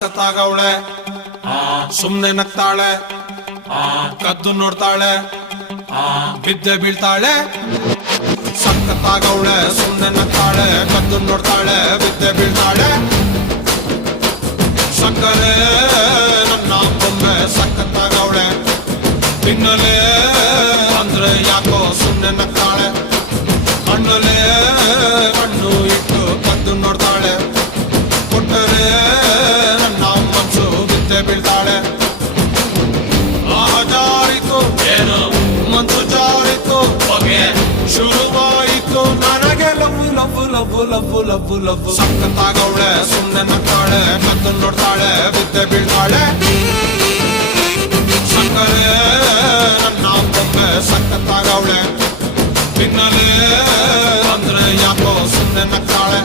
ಸತ್ತಾಗವಳೆ ಸುಮ್ನೆ ನಗ್ತಾಳೆ ಕದ್ದು ನೋಡ್ತಾಳೆ ಬಿದ್ದೆ ಬೀಳ್ತಾಳೆ ಸಕ್ಕತ್ತಾಗವಳೆ ಸುಮ್ನೆ ನಗ್ತಾಳೆ ಕದ್ದು ನೋಡ್ತಾಳೆ ಬಿದ್ದೆ ಬೀಳ್ತಾಳೆ ಸಕ್ಕರೆ ನನ್ನ ಬೊಮ್ಮೆ ಸಕ್ಕತ್ತಾಗವಳೆ ತಿನ್ನಲೆ ಅಂದ್ರೆ ಯಾಕೋ ಸುಮ್ನೆ ನಗ್ತಾಳೆ ಕಣ್ಣಲೆ ಕಣ್ಣು ಇಟ್ಟು ಕದ್ದು ನೋಡ್ತಾಳೆ ಕೊಟ್ಟರೆ ನನ್ನ ಮನ್ಸು ಬಿದ್ದೆ ಬೀಳ್ತಾಳೆ ಜಾರಿತು ಏನು ಮನ್ಸು ಜಾರಿತು ಹೊಗೆ ಶುರುವಾಯಿತು ನನಗೆ love love love love love love ಸಕ್ಕತ್ತಾಗವಳೆ ಸುಮ್ನೆ ನಗ್ತಾಳೆ ಕದ್ದು ನೋಡ್ತಾಳೆ ಬಿದ್ದೆ ಬೀಳ್ತಾಳೆ ಸಕ್ಕರೆ ನನ್ನ ಬೊಮ್ಮೆ ಸಕ್ಕತ್ತಾಗವಳೆ ತಿನ್ನಲೆ ಅಂದ್ರೆ ಯಾಕೋ ಸುಮ್ನೆ ನಗ್ತಾಳೆ